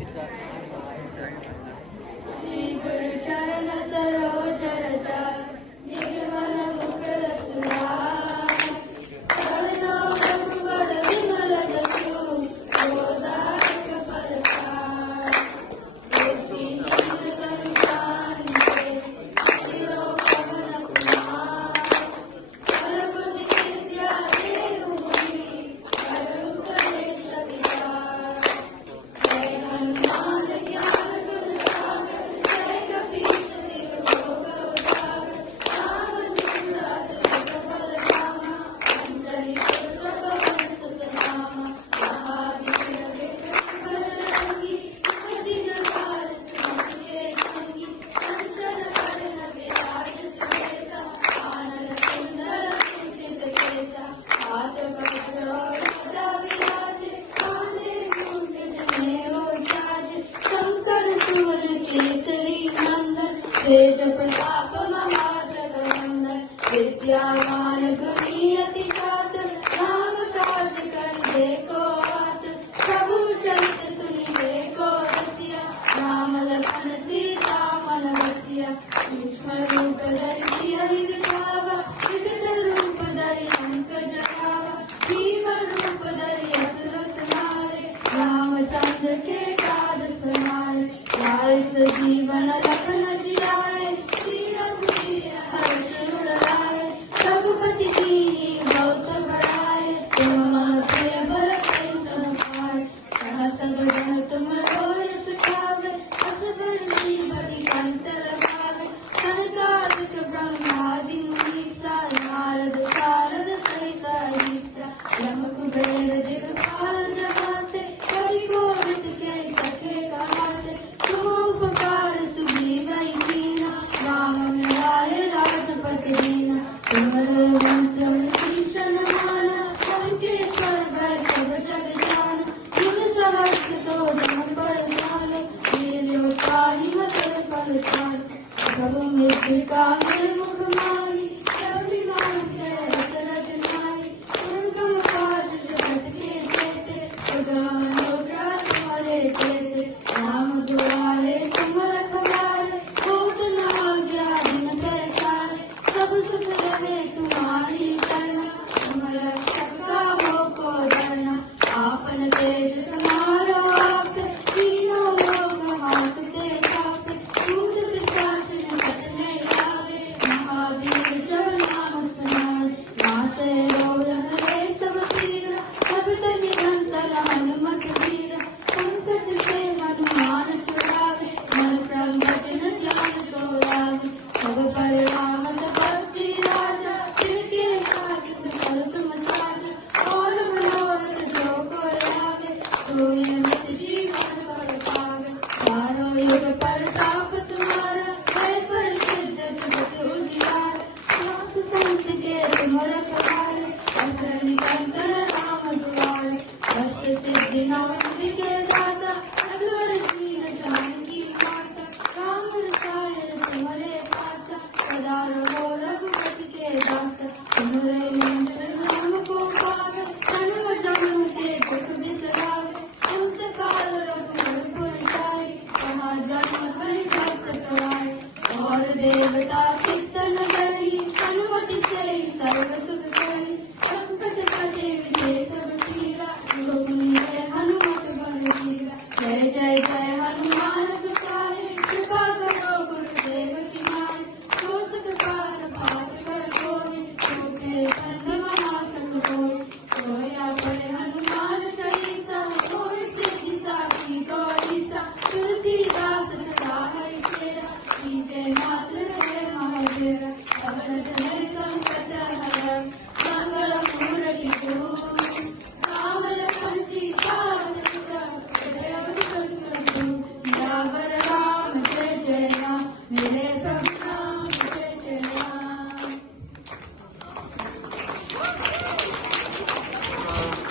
श्री गुरु चरण सरोज रज निर्मल मुकुर सुधार करुणा रघुवर विमल जसु गोदायक फलचार बुद्धिहीन तनु जानिके शिरो पवन कुमार बल बुद्धि विद्या देहु मुनि करहु कलेश विचार जय हनुमान ज्ञान गुण सागर जय कपीस तिहु लोक उजागर रामचंद्र अतुलित बल धामा अंजनी पुत्र पवन सुत नामा महावीर विक्रम बजरंगी दिन पार सुमति के संगी कंचन वरण विराज सुबेसा आनन सुंदर किंचित केसा हाथ वज्र ध्वजा विराजे कांधे मूंज जनेऊ साजे शंकर सुवन केसरी नंदन तेज प्रताप महाजगवंदन विद्यावान गुणी अति चातुर राम काज करने को आतुर प्रभु चरित सुनिए को रसिया राम लखन सीता मन बसिया सूक्ष्म रूप धरि सियहि दिखावा विकट रूप धरि लंक जरावा भीम रूप धरि असुर संहारे रामचंद्र के काज सहारे लाए सजीवन लखन जियाए श्री रघुवीर हर्ष उर लाए रघुपति कीन्ही बहुत बड़ाए तुम मम प्रिय भरत सन पाए सहस बदन तुम रोय सुखावे अस बरसी बड़ी कंठ लगावे सनकादिक ब्रह्मादि मुनीसा नारद सारद सहित ईसा ब्रह्म कुबेर दिगपाल जहाते कवि कोविद के सखे कहाते तुम उपकार सुग्रीव कीना राम मिलाए राजपति दीना तुम्हारे मंत्र भीषण माना लंकेश्वर भय सब जग जाना युग सहस्त्र तो जम पर मानो लील्यो ताहि मधुर फल छानो प्रभु मृत्तिका में मुख माही जब मांगे दशरथ नाहि उनकम काज जगत के जेते सुगम अनुग्रह तुम्हारे जेते राम दुआरे तुम रखवारे होत न आज्ञा बिन पैसारे सब सुख रहे तुम्हारी शरण तुम रक्षक कामों को डरना आपन तेज समारो आपे तीनों लोग हांकते कांपे भूत पिशाच निकट नहीं आवे महावीर जब नाम सुनावे नासे रोग हरे सब पीरा सब निरंतर हनुमत वीरा संकट से हनुमान छुड़ावे मन क्रम वचन ध्यान जोड़ावे सब पर राम तपस्वी राजा तिनके काज सकल तुम साजा और मनोरथ जो कोई आवे सोई नित जीवन पर पावे चारों युग परताप